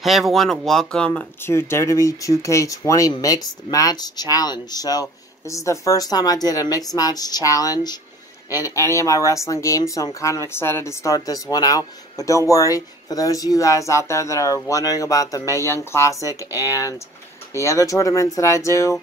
Hey everyone, welcome to WWE 2K20 Mixed Match Challenge. So, this is the first time I did a Mixed Match Challenge in any of my wrestling games, so I'm kind of excited to start this one out. But don't worry, for those of you guys out there that are wondering about the Mae Young Classic and the other tournaments that I do,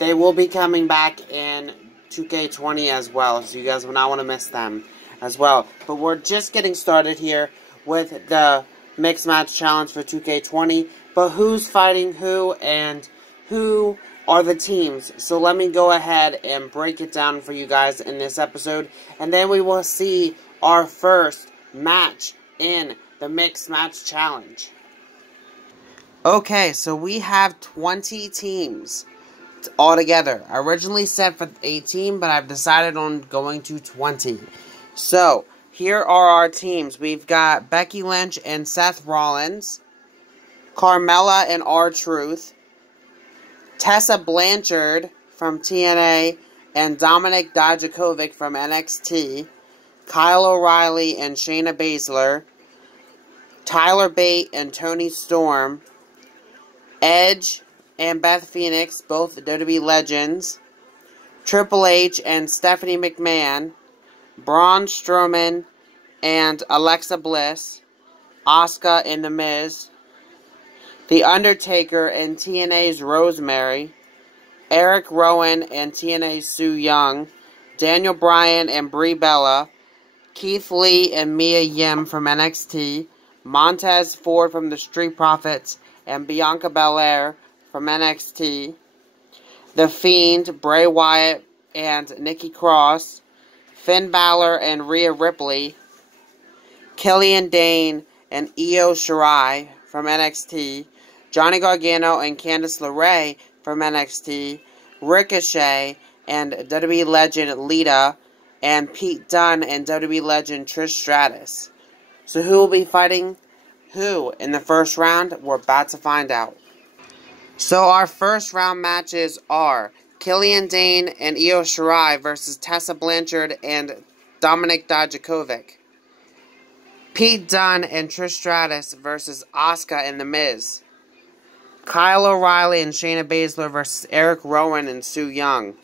they will be coming back in 2K20 as well, so you guys will not want to miss them as well. But we're just getting started here with the Mixed Match Challenge for 2K20, but who's fighting who and who are the teams? So let me go ahead and break it down for you guys in this episode, and then we will see our first match in the Mixed Match Challenge. Okay, so we have 20 teams altogether. I originally set for 18, but I've decided on going to 20. So, here are our teams. We've got Becky Lynch and Seth Rollins, Carmella and R-Truth, Tessa Blanchard from TNA, and Dominik Dijackovic from NXT, Kyle O'Reilly and Shayna Baszlar, Tyler Bate and Toni Storm, Edge and Beth Phoenix, both WWE legends, Triple H and Stephanie McMahon, Braun Strowman and Alexa Bliss, Asuka and The Miz, The Undertaker and TNA's Rosemary, Erick Rowan and TNA's Su Yung, Daniel Bryan and Brie Bella, Keith Lee and Mia Yim from NXT, Montez Ford from the Street Profits, and Bianca Belair from NXT, The Fiend, Bray Wyatt and Nikki Cross, Finn Bálor and Rhea Ripley, Killian, dain and shirai from NXT, Johnny Gargano and Candice LeRae from NXT, Ricochet and WWE legend Lita, and Pete Dunne and WWE legend Trish Stratus. So who will be fighting who in the first round? We're about to find out. So our first round matches are Killian, dain and shirai versus Tessa Blanchard and Dominik Dijackovic. Pete Dunne and Trish Stratus versus Asuka and The Miz. Kyle O'Reilly and Shayna Baszlar versus Erick Rowan and Su Yung.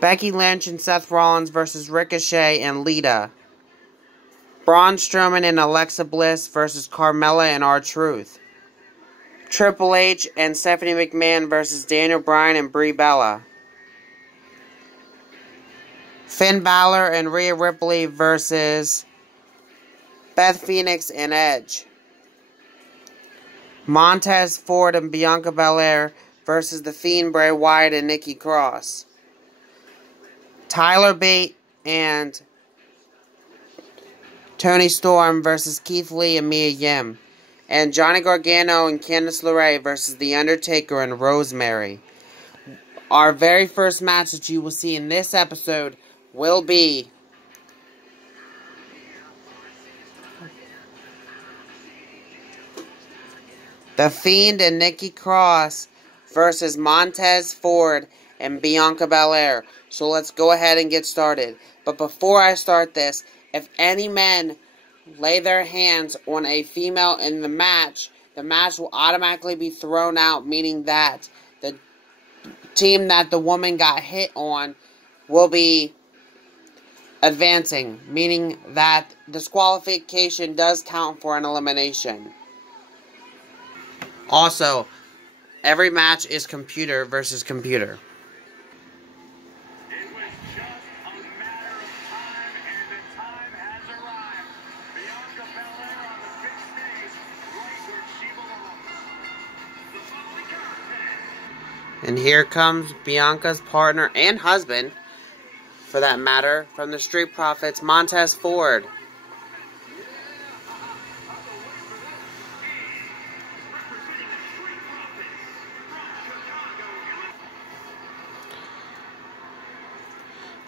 Becky Lynch and Seth Rollins versus Ricochet and Lita. Braun Strowman and Alexa Bliss versus Carmella and R-Truth. Triple H and Stephanie McMahon versus Daniel Bryan and Brie Bella. Finn Bálor and Rhea Ripley versus Beth Phoenix and Edge. Montez Ford and Bianca Belair versus The Fiend, Bray Wyatt and Nikki Cross. Tyler Bate and Toni Storm versus Keith Lee and Mia Yim. And Johnny Gargano and Candice LeRae versus The Undertaker and Rosemary. Our very first match that you will see in this episode will be The Fiend and Nikki Cross versus Montez Ford and Bianca Belair. So let's go ahead and get started. But before I start this, if any men lay their hands on a female in the match will automatically be thrown out, meaning that the team that the woman got hit on will be advancing, meaning that disqualification does count for an elimination. Also, every match is computer versus computer. And here comes Bianca's partner and husband, for that matter, from the Street Profits, Montez Ford.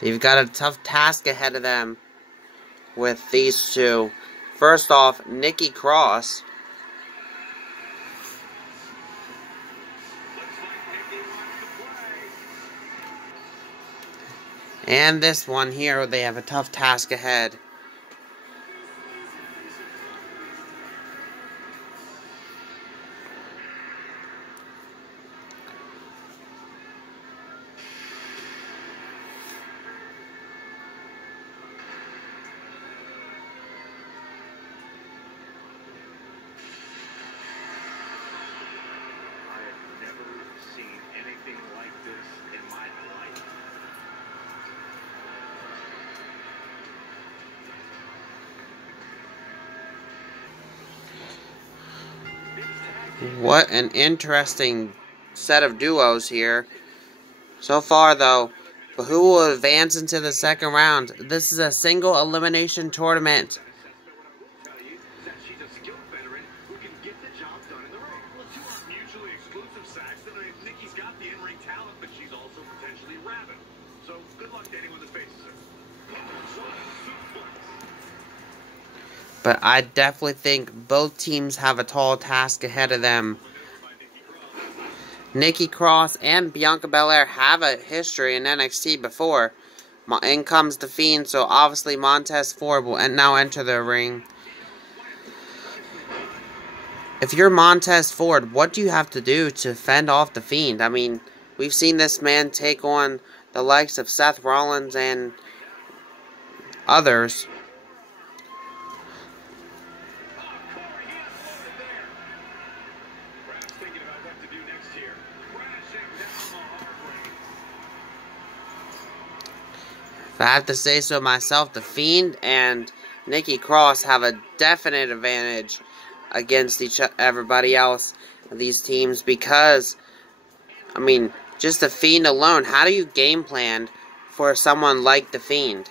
They've got a tough task ahead of them with these two. First off, Nikki Cross. And this one here, they have a tough task ahead. What an interesting set of duos here. So far, though, but who will advance into the second round? This is a single elimination tournament. But I definitely think both teams have a tall task ahead of them. Nikki Cross and Bianca Belair have a history in NXT before. In comes the Fiend, so obviously Montez Ford will now enter the ring. If you're Montez Ford, what do you have to do to fend off the Fiend? I mean, we've seen this man take on the likes of Seth Rollins and others. If I have to say so myself, the Fiend and Nikki Cross have a definite advantage against everybody else of these teams because, I mean, just the Fiend alone, how do you game plan for someone like the Fiend?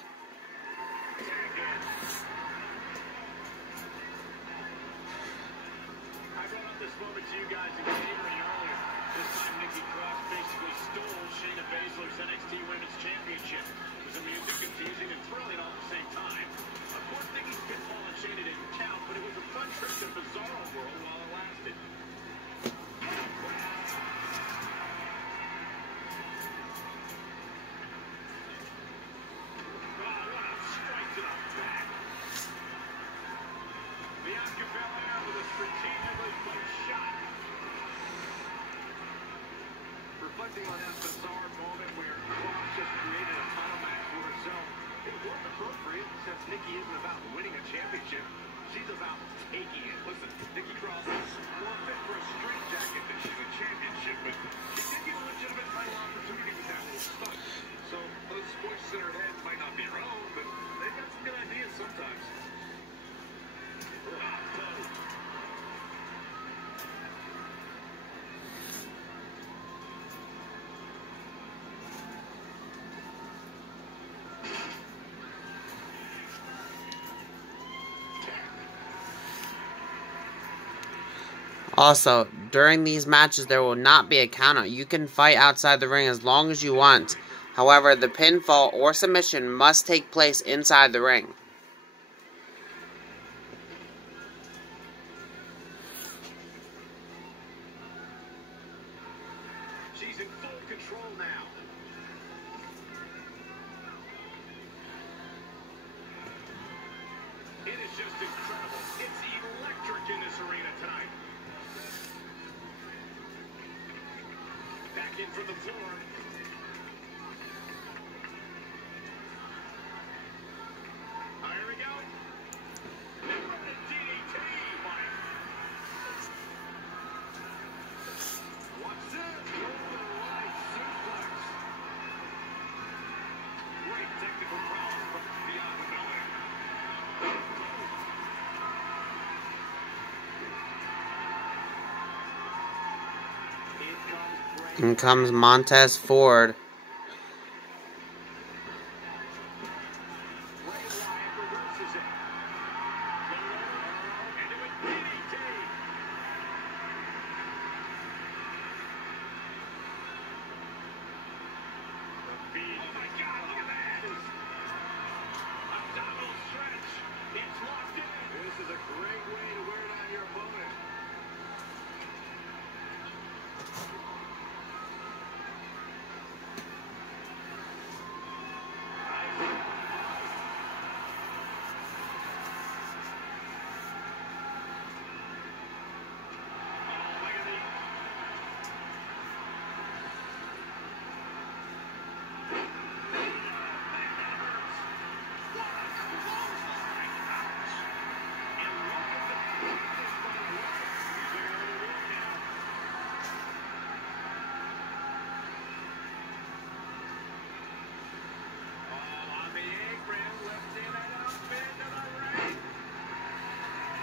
Reflecting on that bizarre moment where Cross just created a title match for herself, it wasn't appropriate since Nikki isn't about winning a championship. She's about taking it. Listen, Nikki Cross is more fit for a straight jacket than she's a championship, but she did get a legitimate title opportunity with that little stunt. So those voices in her head might not be her own, but they've got some good ideas sometimes. Also, during these matches, there will not be a countout. You can fight outside the ring as long as you want. However, the pinfall or submission must take place inside the ring. She's in full control now. It is just incredible. It's electric in this arena tonight. Back in from the floor. Here we go. DDT. Watch this. Right suplex. Great technical prowess from Bianca Belair. In comes Montez Ford. This is a great way to wear down your opponent.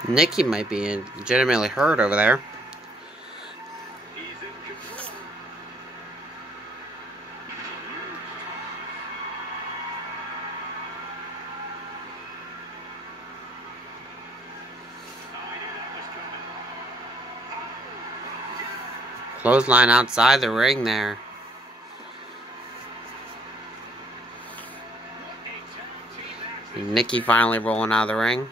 Nikki might be legitimately hurt over there. Clothesline outside the ring there. Nikki finally rolling out of the ring.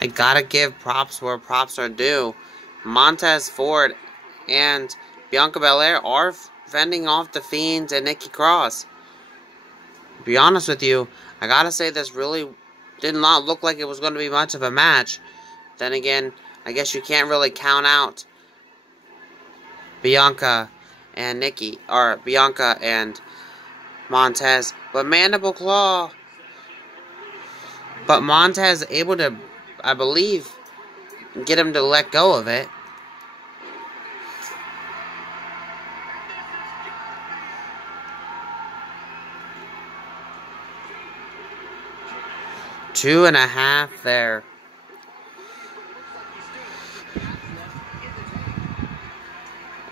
I gotta give props where props are due. Montez Ford and Bianca Belair are fending off the Fiend and Nikki Cross. To be honest with you, I gotta say this really did not look like it was going to be much of a match. Then again, I guess you can't really count out Bianca and Nikki, or Bianca and Montez. But Mandible Claw. But Montez able to, I believe, get him to let go of it. Two and a half there.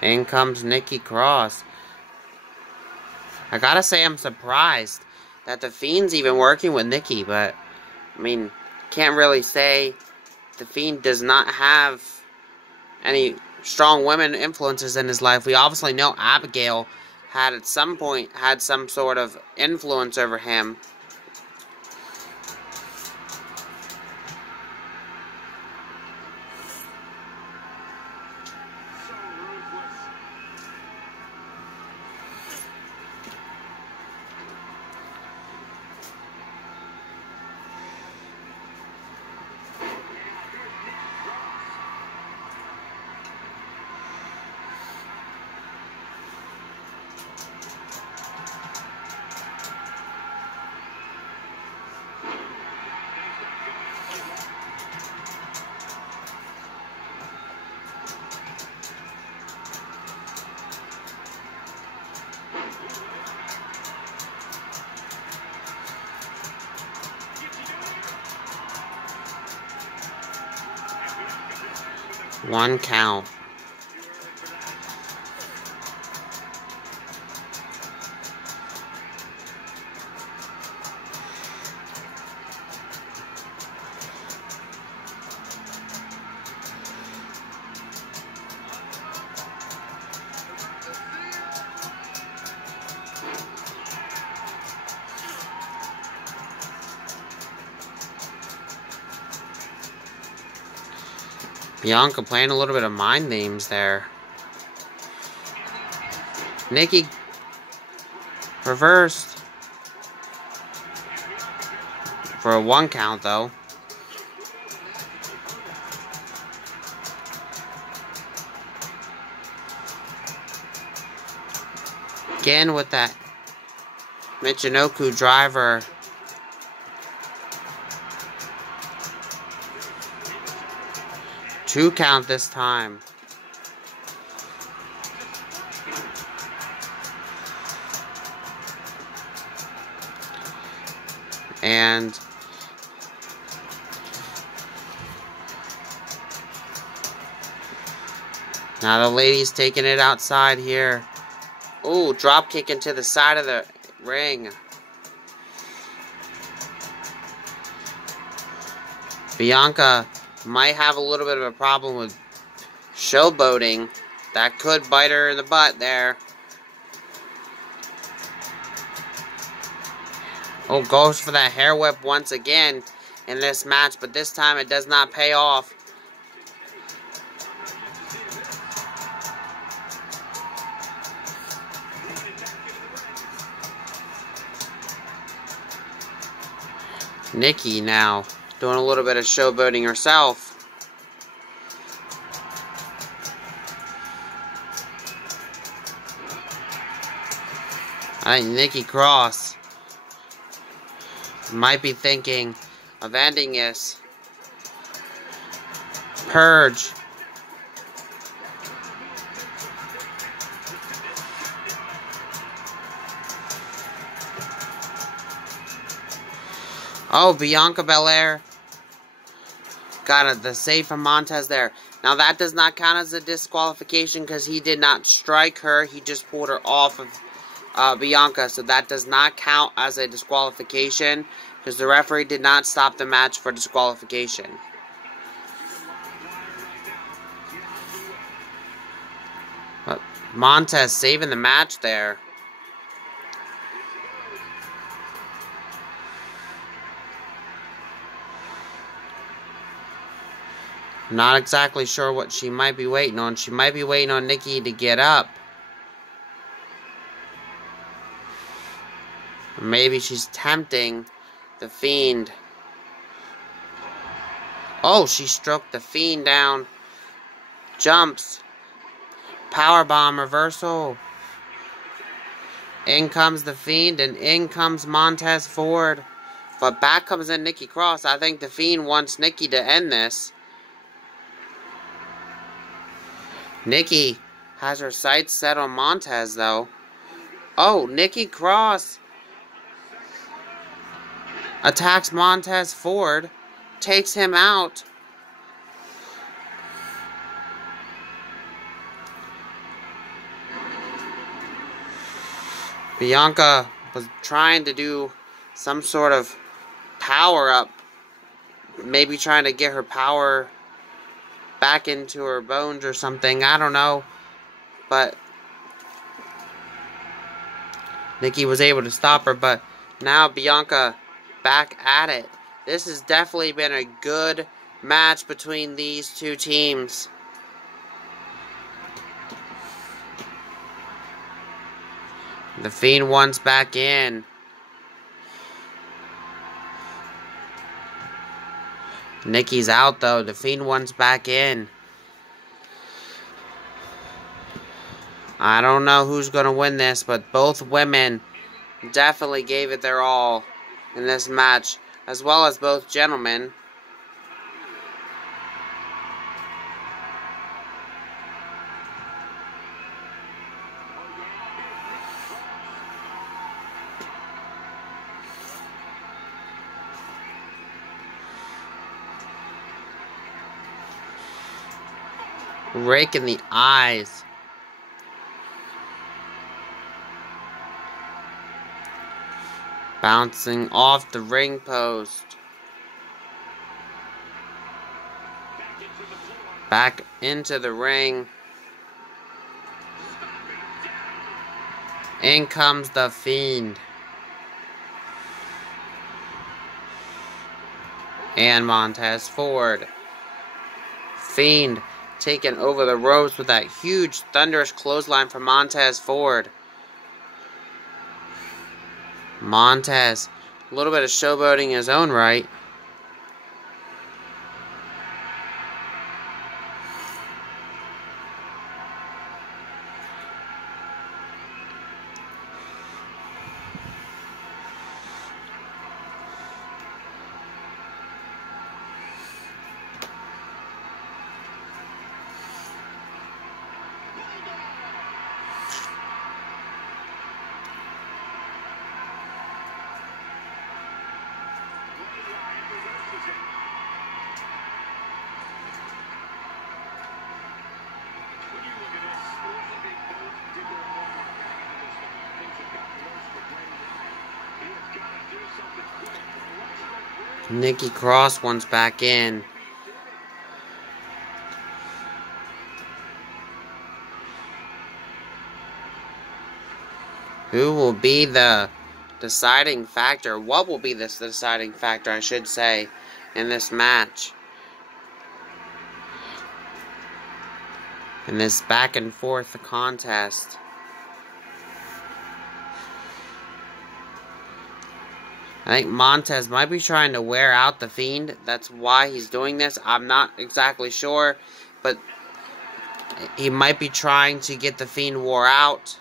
In comes Nikki Cross. I gotta say I'm surprised that the Fiend's even working with Nikki, but I mean, can't really say the Fiend does not have any strong women influences in his life. We obviously know Abigail had at some point had some sort of influence over him. One count. Bianca playing a little bit of mind names there. Nikki reversed for a 1 count though. Again with that Michinoku driver. Two count this time. And now the lady's taking it outside here. Ooh, drop kick into the side of the ring. Bianca might have a little bit of a problem with showboating. That could bite her in the butt there. Oh, goes for that hair whip once again in this match, but this time it does not pay off. Nikki now doing a little bit of showboating herself. I think Nikki Cross might be thinking of ending this. Purge. Oh, Bianca Belair got the save from Montez there. Now that does not count as a disqualification because he did not strike her. He just pulled her off of Bianca. So that does not count as a disqualification because the referee did not stop the match for disqualification. But Montez saving the match there. Not exactly sure what she might be waiting on. She might be waiting on Nikki to get up. Or maybe she's tempting the Fiend. Oh, she stroked the Fiend down. Jumps. Powerbomb reversal. In comes the Fiend and in comes Montez forward. But back comes in Nikki Cross. I think the Fiend wants Nikki to end this. Nikki has her sights set on Montez, though. Oh, Nikki Cross attacks Montez forward, takes him out. Bianca was trying to do some sort of power-up. Maybe trying to get her power back into her bones or something. I don't know. But Nikki was able to stop her. But now Bianca back at it. This has definitely been a good match between these two teams. The Fiend wants back in. Nikki's out though. The Fiend wants back in. I don't know who's going to win this, but both women definitely gave it their all in this match, as well as both gentlemen. Rake in the eyes. Bouncing off the ring post. Back into the ring. In comes the Fiend. And Montez forward. Fiend taken over the ropes with that huge thunderous clothesline from Montez forward. Montez, a little bit of showboating in his own right. Nikki Cross wants back in. Who will be the deciding factor. What will be this deciding factor, I should say, in this match? In this back and forth contest. I think Montez might be trying to wear out the Fiend. That's why he's doing this. I'm not exactly sure, but he might be trying to get the Fiend wore out.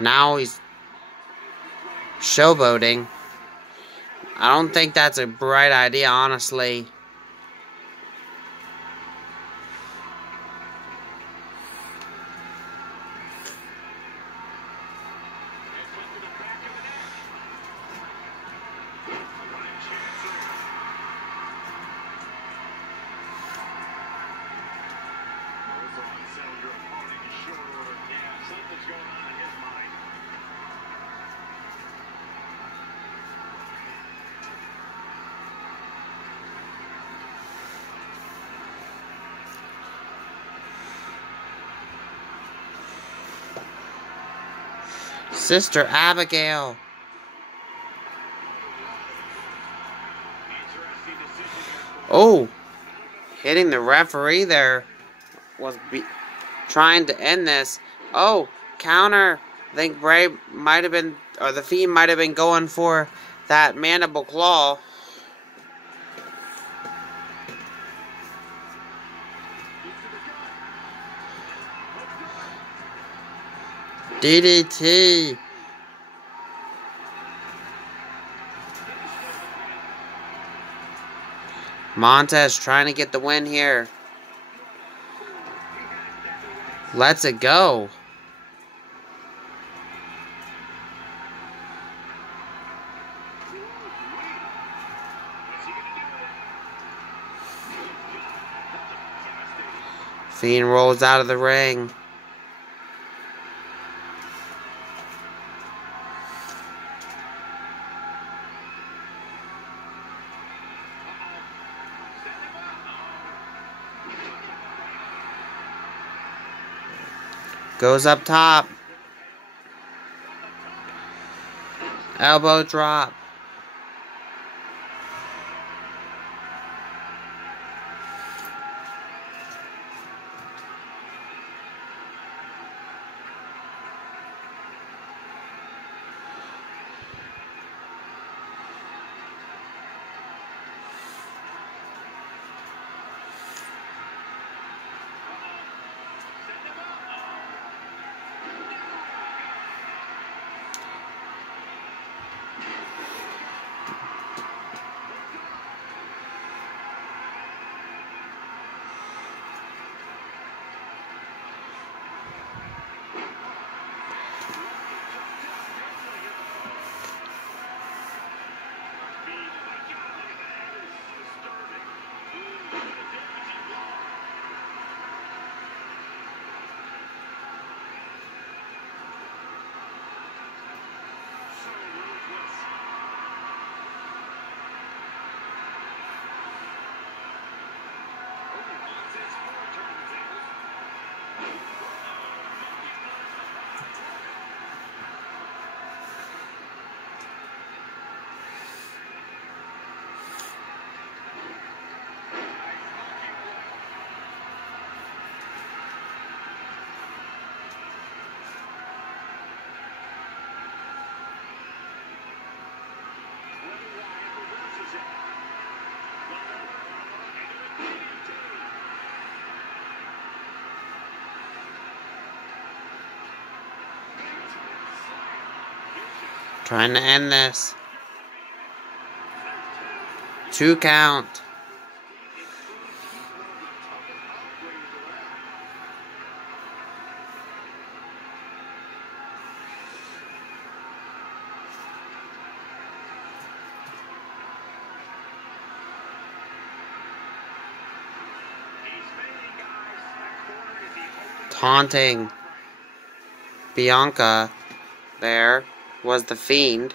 Now he's showboating. I don't think that's a bright idea, honestly. Sister Abigail. Oh, hitting the referee there was trying to end this. Oh, counter. I think Bray might have been, or the Fiend might have been going for that mandible claw. DDT. Montez trying to get the win here. Let's it go. Fiend rolls out of the ring. Goes up top. Elbow drop. Trying to end this. 2 count. Taunting Bianca there was the Fiend.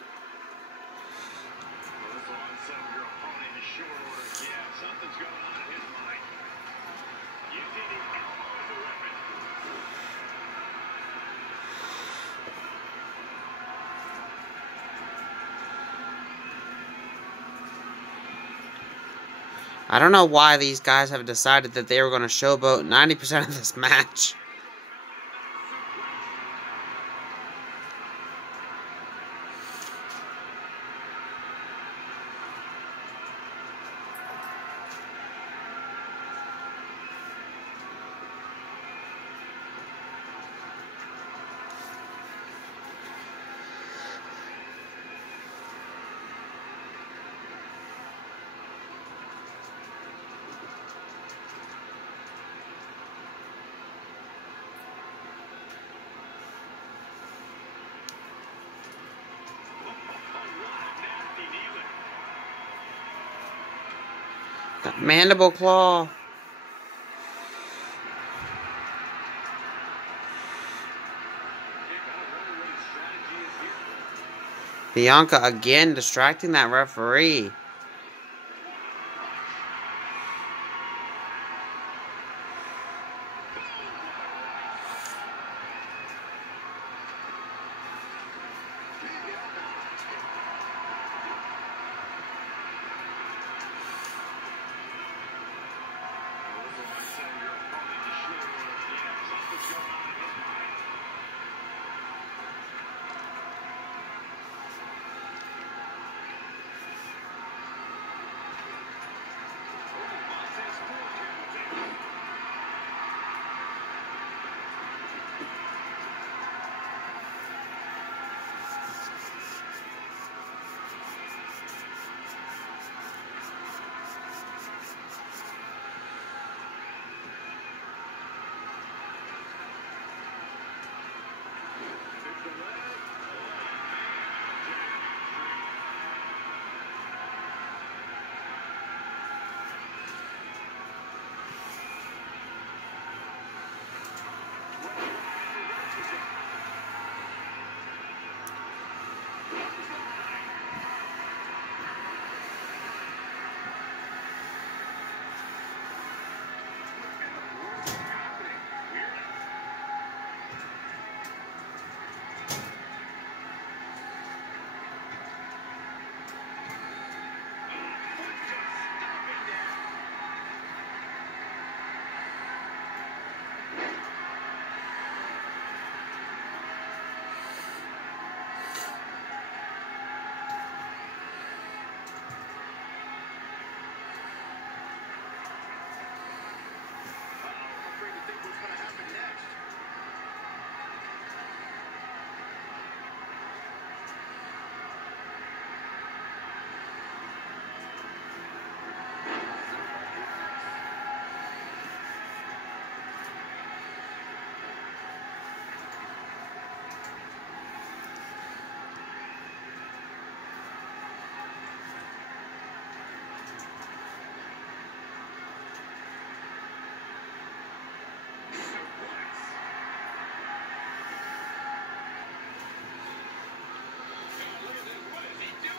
I don't know why these guys have decided that they were going to showboat 90% of this match. That mandible claw. Bianca again distracting that referee.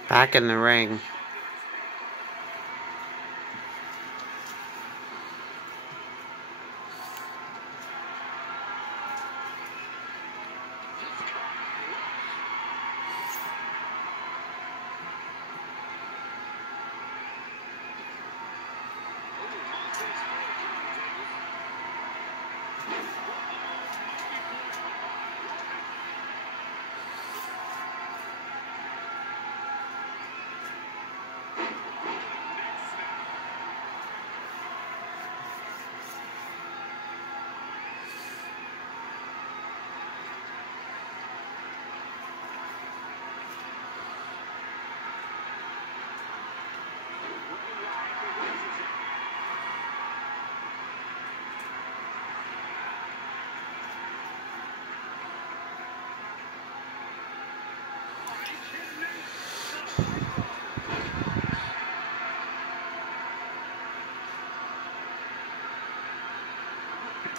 Back in the ring.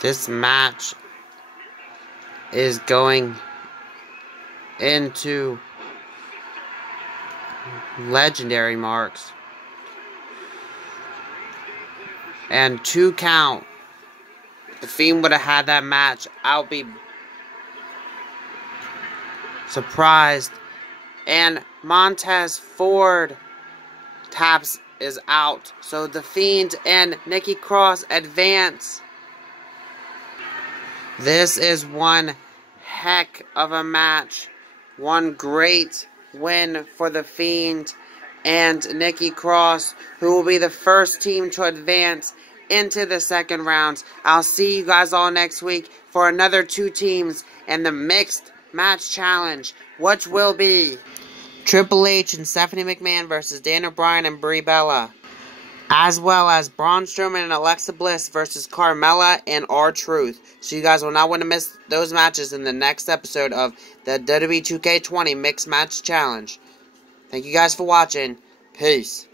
This match is going into legendary marks. And 2 count. If the Fiend would have had that match, I'll be surprised. And Montez Ford taps is out. So the Fiend and Nikki Cross advance. This is one heck of a match. One great win for the Fiend and Nikki Cross, who will be the first team to advance into the second round. I'll see you guys all next week for another 2 teams in the Mixed Match Challenge, which will be Triple H and Stephanie McMahon versus Daniel Bryan and Brie Bella, as well as Braun Strowman and Alexa Bliss versus Carmella and R-Truth. So you guys will not want to miss those matches in the next episode of the WWE 2K20 Mixed Match Challenge. Thank you guys for watching. Peace.